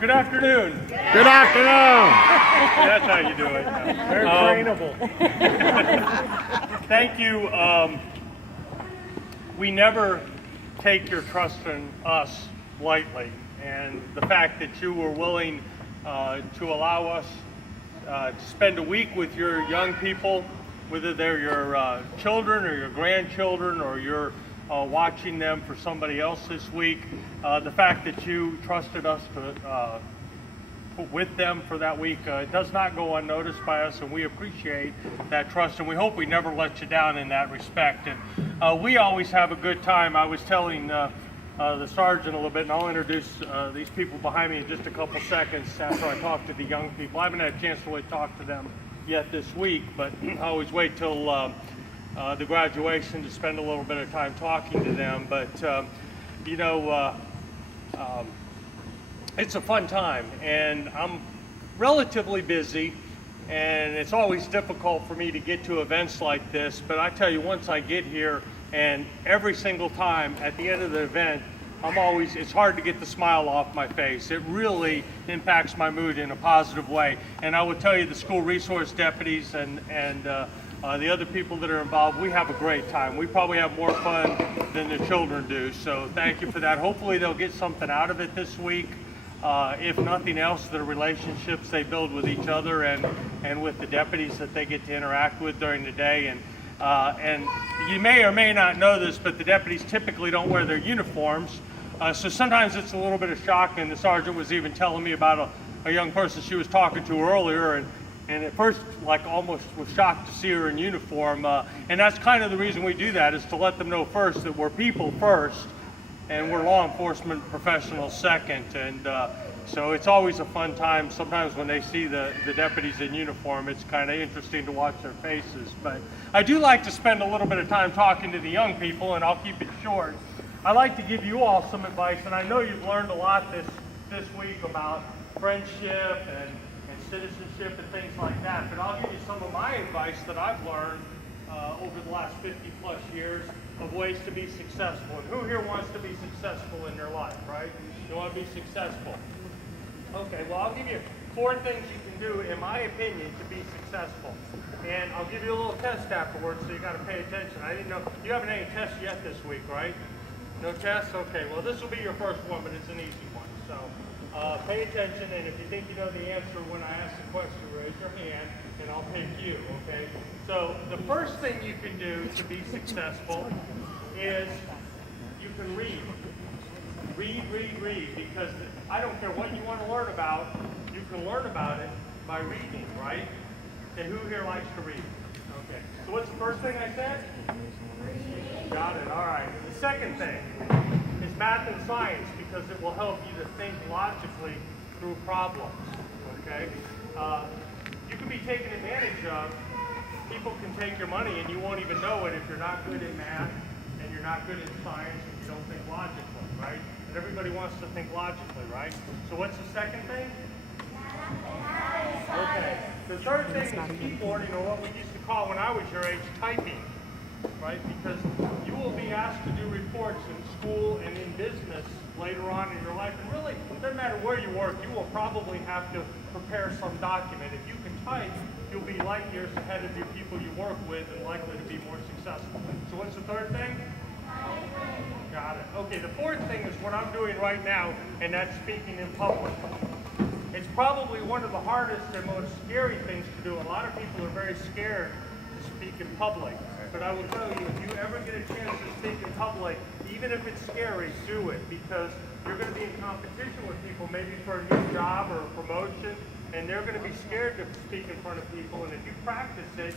Good afternoon. Good afternoon. That's how you do it. Very trainable. Thank you. We never take your trust in us lightly, and the fact that you were willing to allow us to spend a week with your young people, whether they're your children or your grandchildren, or you're watching them for somebody else this week, the fact that you trusted us to with them for that week does not go unnoticed by us, and we appreciate that trust, and we hope we never let you down in that respect. And we always have a good time. I was telling the sergeant a little bit, and I'll introduce these people behind me in just a couple seconds after I talk to the young people. I haven't had a chance to really talk to them yet this week, but I always wait till the graduation to spend a little bit of time talking to them. But you know, it's a fun time, and I'm relatively busy, and it's always difficult for me to get to events like this. But I tell you, once I get here, and every single time at the end of the event, it's hard to get the smile off my face. It really impacts my mood in a positive way. And I will tell you, the school resource deputies and the other people that are involved, we have a great time. We probably have more fun than the children do. So thank you for that. Hopefully they'll get something out of it this week. If nothing else, the relationships they build with each other and with the deputies that they get to interact with during the day. And you may or may not know this, but the deputies typically don't wear their uniforms. So sometimes it's a little bit of shock, and the sergeant was even telling me about a young person she was talking to earlier, and at first, like, almost was shocked to see her in uniform. And that's kind of the reason we do that, is to let them know first that we're people first, and we're law enforcement professionals second. And so it's always a fun time. Sometimes when they see the deputies in uniform, it's kind of interesting to watch their faces. But I do like to spend a little bit of time talking to the young people, and I'll keep it short. I like to give you all some advice, and I know you've learned a lot this week about friendship and citizenship and things like that, but I'll give you some of my advice that I've learned over the last 50 plus years of ways to be successful. And who here wants to be successful in their life, right? You want to be successful. Okay, well, I'll give you 4 things you can do, in my opinion, to be successful. And I'll give you a little test afterwards, so you got to pay attention. I didn't know, you haven't had any tests yet this week, right? No tests? Okay, well, this will be your first one, but it's an easy one. So pay attention, and if you think you know the answer when I ask the question, raise your hand, and I'll pick you, okay? So the first thing you can do to be successful is you can read. Read, because I don't care what you want to learn about, you can learn about it by reading, right? And who here likes to read? Okay, so what's the first thing I said? Got it, all right. The second thing is math and science, because it will help you to think logically through problems, okay? You can be taken advantage of. People can take your money and you won't even know it if you're not good at math and you're not good at science and you don't think logically, right? And everybody wants to think logically, right? So what's the second thing? Okay. The third thing is keyboarding, or what we used to call, when I was your age, typing, right? Because you will be asked to do reports in school and in business later on in your life. And really, it doesn't matter where you work, you will probably have to prepare some document. If you can type, you'll be light years ahead of your people you work with and likely to be more successful. So what's the third thing? Got it. Okay, the fourth thing is what I'm doing right now, and that's speaking in public. It's probably one of the hardest and most scary things to do. A lot of people are very scared to speak in public. But I will tell you, if you ever get a chance to speak in public, even if it's scary, do it, because you're going to be in competition with people, maybe for a new job or a promotion, and they're going to be scared to speak in front of people. And if you practice it,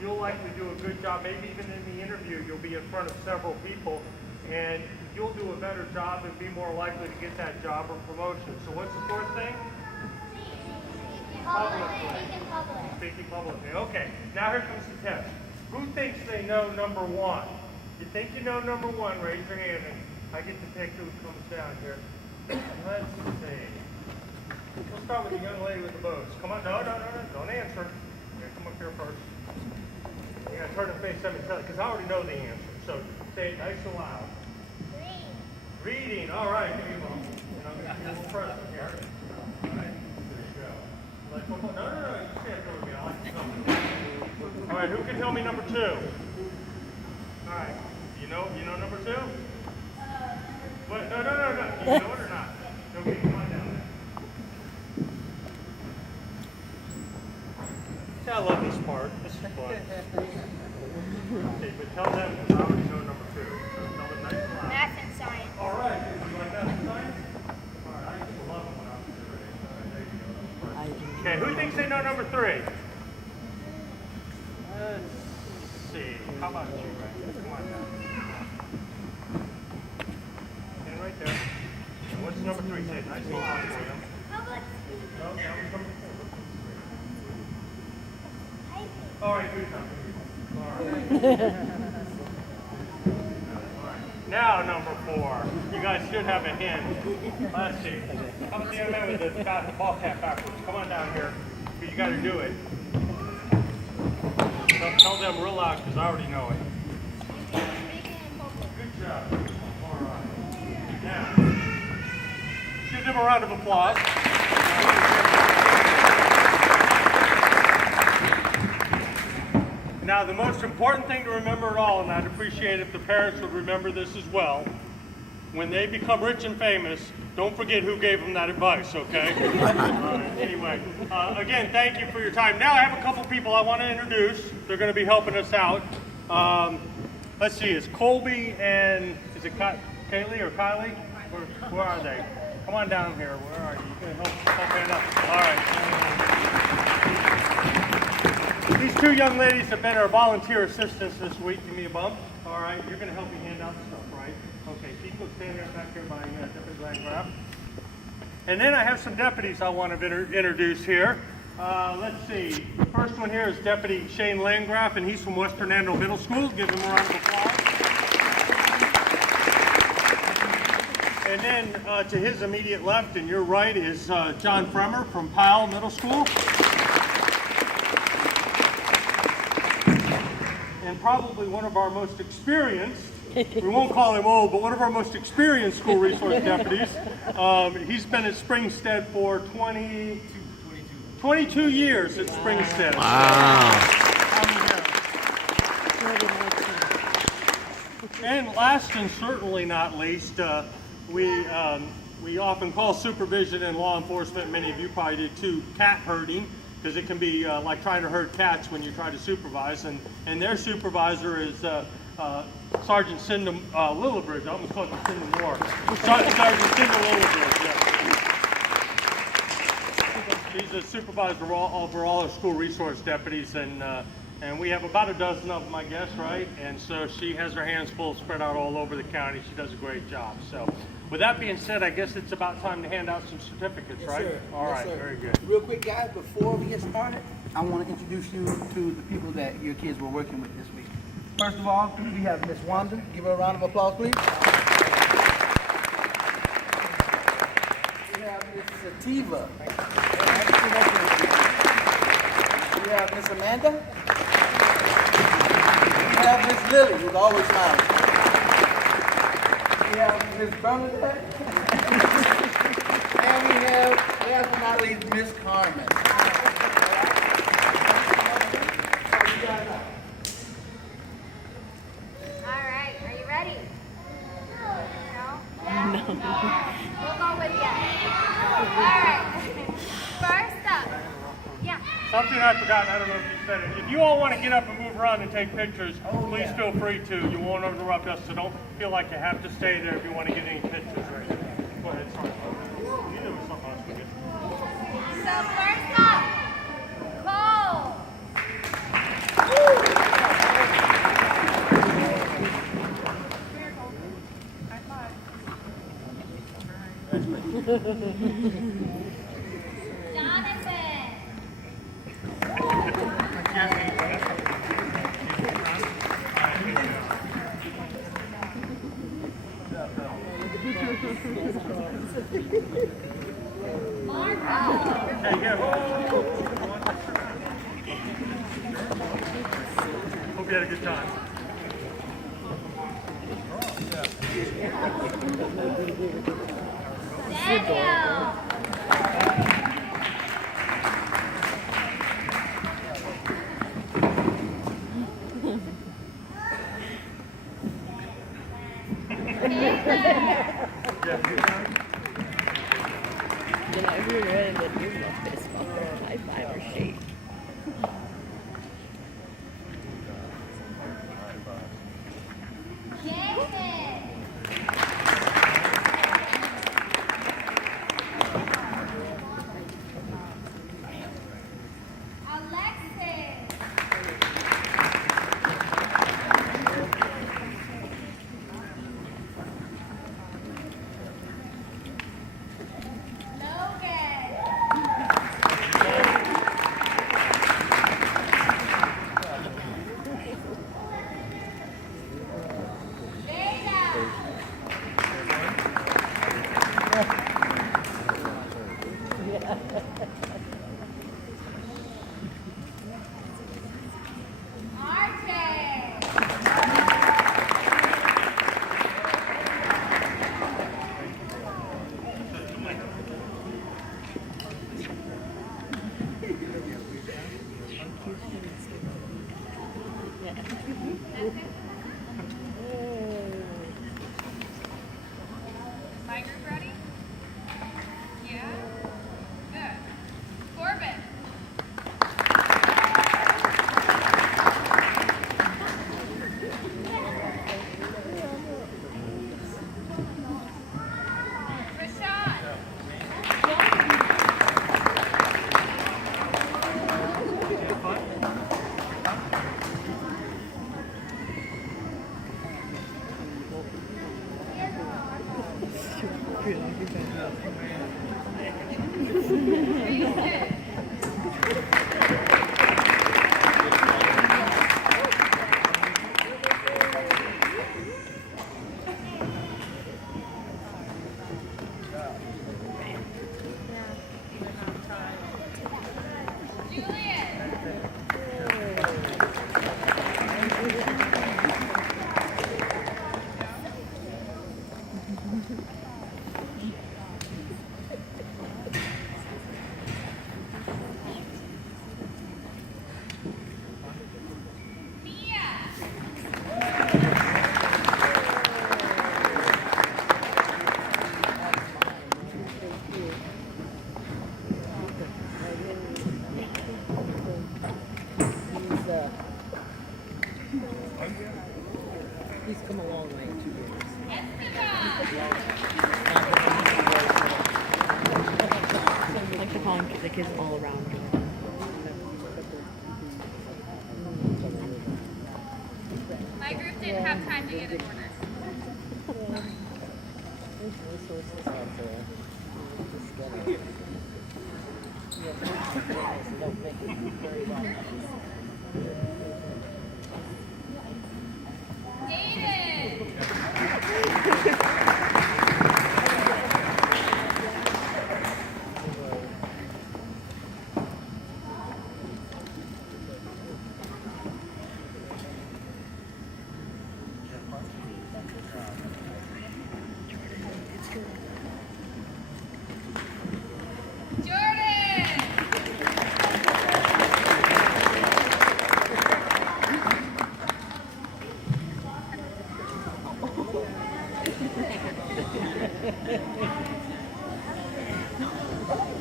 you'll likely do a good job. Maybe even in the interview, you'll be in front of several people, and you'll do a better job and be more likely to get that job or promotion. So what's the fourth thing? Publicly. Speaking publicly. Okay, now here comes the test. Who thinks they know number 1? You think you know number 1, raise your hand, and I get to pick who comes down here. Let's see. We'll start with the young lady with the bows. Come on, no, don't answer. Here, come up here first. You gotta turn and face them and tell it, because I already know the answer. So say it nice and loud. Reading, all right, here you go. And I'm gonna give you a little present here. football. No, you stand over me. I like to know. All right, who can tell me number 2? All right, you know number 2? What? No. Do you know it or not? Okay, come on down. See, I love this part. This is fun. Okay, but tell them I already know number 2. So tell them nice and loud. Math and science. All right. You like math and science? All right. I used to love them when I was there. There you go. Okay, who thinks they know number 3? Let's see. How about you, right there? Come on down. Stand right there. And what's number 3? Say it nice and loud for you. How about No, that was number 4. All right, good time. All right. Now number 4. You guys should have a hint. Let's see. How about the other man with the ball cap backwards? Come on down here. You got to do it. Tell them real loud because I already know it. Good job. All right. Now, give them a round of applause. Now, the most important thing to remember at all, and I'd appreciate if the parents would remember this as well, when they become rich and famous, don't forget who gave them that advice, okay? Anyway, again, thank you for your time. Now I have a couple people I want to introduce. They're going to be helping us out. Let's see, it's Colby and, is it Kaylee or Kylie? Where are they? Come on down here. Where are you? You can help hand up. All right. These 2 young ladies have been our volunteer assistants this week. Give me a bump. All right, you're going to help me hand out stuff, right? Okay, so you can stand there back there by Deputy Landgraf. And then I have some deputies I want to introduce here. Let's see. The first one here is Deputy Shane Landgraf, and he's from West Hernando Middle School. Give him a round of applause. And then to his immediate left and your right is John Fremer from Powell Middle School. And probably one of our most experienced, we won't call him old, but one of our most experienced school resource deputies. He's been at Springstead for 22 years at Springstead. Wow. And last and certainly not least, we often call supervision in law enforcement, many of you probably did too, cat herding, because it can be like trying to herd cats when you try to supervise. And their supervisor is Sergeant Cinda Lillibridge. I almost called him Cinda Moore. Sergeant Cinda Lillibridge, yeah. He's a supervisor over all our school resource deputies, and we have about a dozen of them, I guess, right? And so she has her hands full spread out all over the county. She does a great job. So with that being said, I guess it's about time to hand out some certificates, Yes, right? sir. All Yes, right, sir. very good. Real quick, guys, before we get started, I want to introduce you to the people that your kids were working with this week. First of all, we have Miss Wanda. Give her a round of applause, please. We have Miss Sativa. We have Miss Amanda. We have Miss Lily, who's always smiling. We have Miss Bernadette. And we have, last but not least, Miss Carmen. All right, are you ready? No? Yeah? No. We'll go with you. All right. First up. Yeah. Something I forgot, I don't know if you said it. If you all want to get up and move around and take pictures, please feel free to. You won't interrupt us, so don't feel like you have to stay there if you want to get any pictures right now. Go ahead, sorry. You knew it was something else we did. So first up, Cole. Jonathan. Okay, yeah. Hope you had a good time. Daniel. Then I read that you love baseball. High five or shake. David. Alexis. Logan. Veda. RJ. My group ready? Yeah? Good. Corbin. Rashawn. Reason. Julian. Mia. He's come a long way in 2 years. Esteban. I like to call him the kids all around. My group didn't have time to get in order. Resources out there. Just get it. Yeah, don't make it very long. David. Jordan.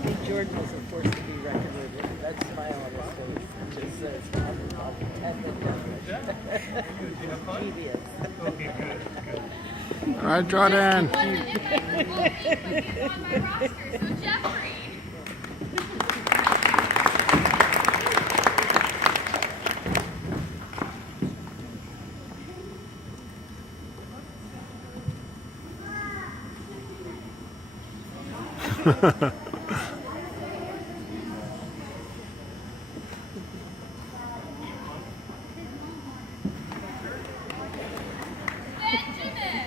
Hey, Jordan was a force to be reckoned with. That smile on his face just says, genius. All right, Jordan. He wasn't in my group all week, but he's on my roster. So Jeffrey. Benjamin.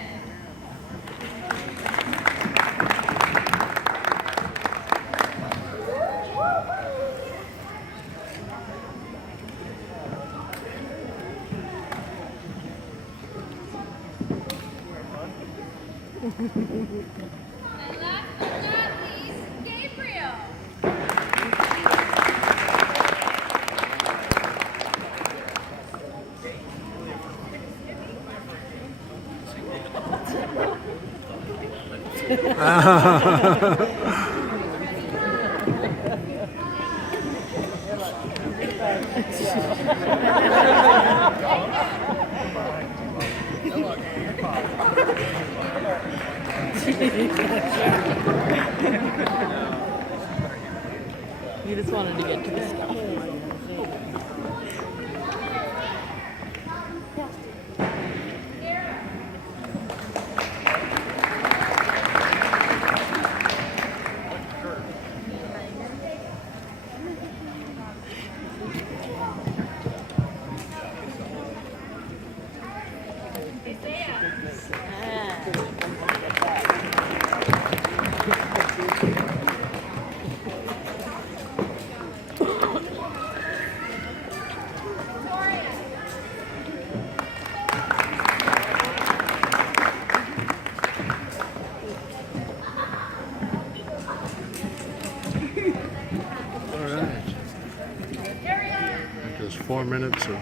And last but not least, Gabriel. You just wanted to get to the stuff. All right. Just 4 minutes of